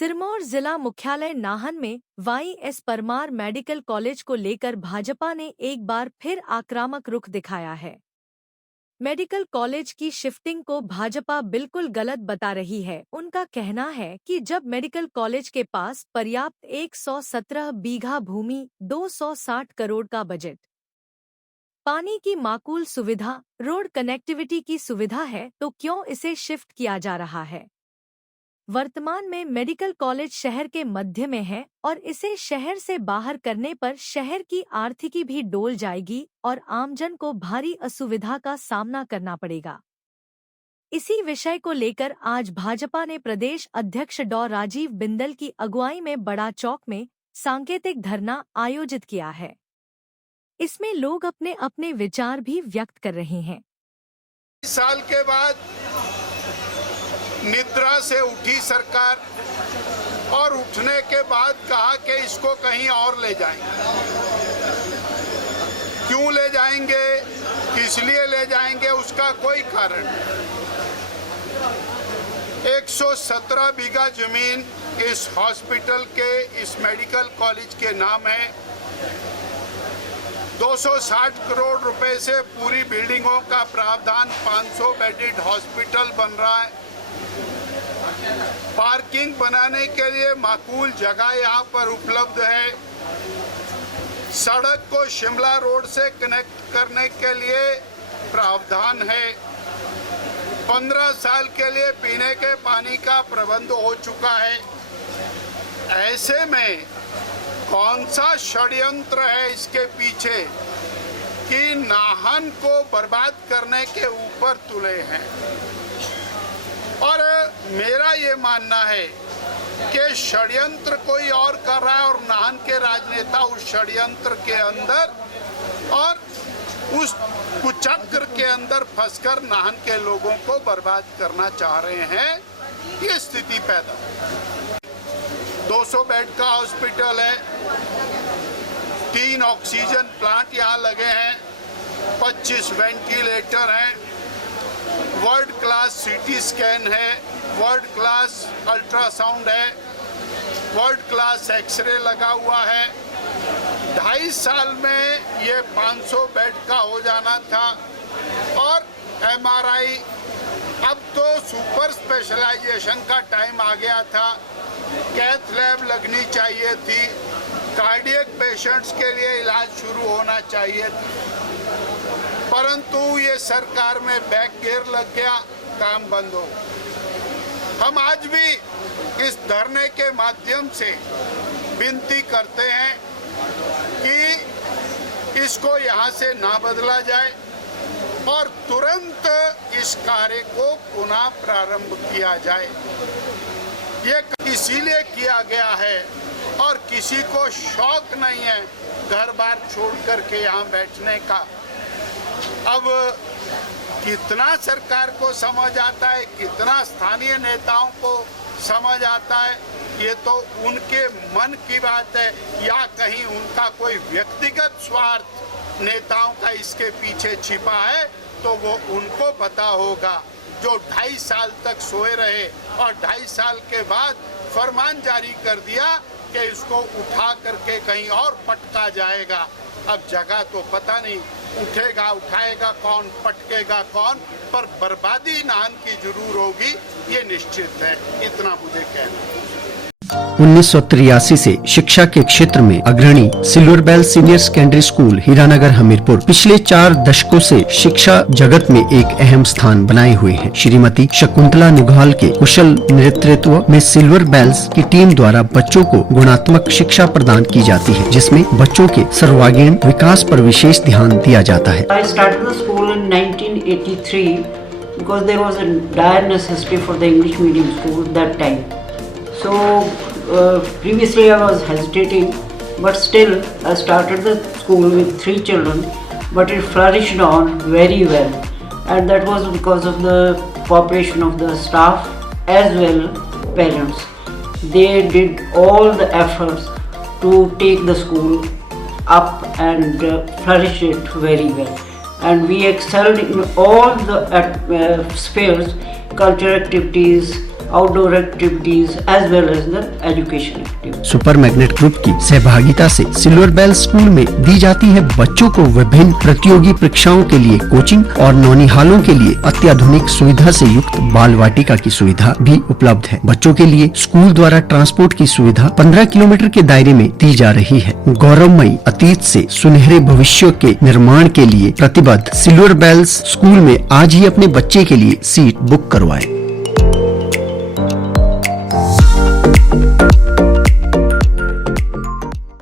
सिरमौर जिला मुख्यालय नाहन में वाई.एस. परमार मेडिकल कॉलेज को लेकर भाजपा ने एक बार फिर आक्रामक रुख दिखाया है। मेडिकल कॉलेज की शिफ्टिंग को भाजपा बिल्कुल गलत बता रही है। उनका कहना है कि जब मेडिकल कॉलेज के पास पर्याप्त 117 बीघा भूमि, 260 करोड़ का बजट, पानी की माकूल सुविधा, रोड कनेक्टिविटी की सुविधा है तो क्यों इसे शिफ्ट किया जा रहा है। वर्तमान में मेडिकल कॉलेज शहर के मध्य में है और इसे शहर से बाहर करने पर शहर की आर्थिकी भी डोल जाएगी और आमजन को भारी असुविधा का सामना करना पड़ेगा। इसी विषय को लेकर आज भाजपा ने प्रदेश अध्यक्ष डॉ. राजीव बिंदल की अगुवाई में बड़ा चौक में सांकेतिक धरना आयोजित किया है। इसमें लोग अपने अपने विचार भी व्यक्त कर रहे हैं। साल के बाद निद्रा से उठी सरकार और उठने के बाद कहा कि इसको कहीं और ले जाएंगे। क्यों ले जाएंगे, किस लिए ले जाएंगे, उसका कोई कारण नहीं। 117 बीघा जमीन इस हॉस्पिटल के, इस मेडिकल कॉलेज के नाम है। 260 करोड़ रुपए से पूरी बिल्डिंगों का प्रावधान, 500 बेडेड हॉस्पिटल बन रहा है। पार्किंग बनाने के लिए माकूल जगह यहाँ पर उपलब्ध है। सड़क को शिमला रोड से कनेक्ट करने के लिए प्रावधान है। 15 साल के लिए पीने के पानी का प्रबंध हो चुका है। ऐसे में कौन सा षड्यंत्र है इसके पीछे कि नाहन को बर्बाद करने के ऊपर तुले हैं। और मेरा ये मानना है कि षड्यंत्र कोई और कर रहा है और नाहन के राजनेता उस षड्यंत्र के अंदर और उस कुचक्र के अंदर फंसकर नाहन के लोगों को बर्बाद करना चाह रहे हैं। ये स्थिति पैदा 200 बेड का हॉस्पिटल है, 3 ऑक्सीजन प्लांट यहाँ लगे हैं, 25 वेंटिलेटर हैं, वर्ल्ड क्लास सीटी स्कैन है, वर्ल्ड क्लास अल्ट्रासाउंड है, वर्ल्ड क्लास एक्सरे लगा हुआ है। 2.5 साल में ये 500 बेड का हो जाना था और एमआरआई, अब तो सुपर स्पेशलाइजेशन का टाइम आ गया था। कैथ लैब लगनी चाहिए थी, कार्डियक पेशेंट्स के लिए इलाज शुरू होना चाहिए था, परंतु ये सरकार में बैक गियर लग गया, काम बंद हो। हम आज भी इस धरने के माध्यम से विनती करते हैं कि इसको यहाँ से ना बदला जाए और तुरंत इस कार्य को पुनः प्रारंभ किया जाए। ये इसीलिए किया गया है और किसी को शौक नहीं है घर बार छोड़ करके यहाँ बैठने का। अब कितना सरकार को समझ आता है, कितना स्थानीय नेताओं को समझ आता है, ये तो उनके मन की बात है या कहीं उनका कोई व्यक्तिगत स्वार्थ नेताओं का इसके पीछे छिपा है तो वो उनको पता होगा। जो 2.5 साल तक सोए रहे और 2.5 साल के बाद फरमान जारी कर दिया कि इसको उठा करके कहीं और पटका जाएगा। अब जगह तो पता नहीं, उठेगा उठाएगा कौन, पटकेगा कौन, पर बर्बादी नाहन की जरूर होगी, ये निश्चित है। इतना मुझे कहना है। 1983 से शिक्षा के क्षेत्र में अग्रणी silver bell senior secondary school Hiranagar Hamirpur पिछले 4 दशकों से शिक्षा जगत में एक अहम स्थान बनाए हुए हैं। श्रीमती शकुंतला निघाल के कुशल नेतृत्व में सिल्वर बेल्स की टीम द्वारा बच्चों को गुणात्मक शिक्षा प्रदान की जाती है, जिसमें बच्चों के सर्वांगीण विकास पर विशेष ध्यान दिया जाता है। I started the school in 1983 because there was a dire necessity for the English medium school that time. So previously I was hesitating, but still I started the school with 3 children, but it flourished on very well, and that was because of the cooperation of the staff as well parents. They did all the efforts to take the school up and flourish it very well, and we excelled in all the spheres, cultural activities, outdoor activities as well as the education activities. Super magnet group की सहभागिता से silver bell school में दी जाती है बच्चों को विभिन्न प्रतियोगी परीक्षाओं के लिए कोचिंग और नौनिहालों के लिए अत्याधुनिक सुविधा से युक्त बाल वाटिका की सुविधा भी उपलब्ध है। बच्चों के लिए स्कूल द्वारा ट्रांसपोर्ट की सुविधा 15 किलोमीटर के दायरे में दी जा रही है। गौरवमयी अतीत से सुनहरे भविष्य के निर्माण के लिए प्रतिबद्ध सिल्वर बेल्स स्कूल में आज ही अपने बच्चे के लिए सीट बुक करवाएं।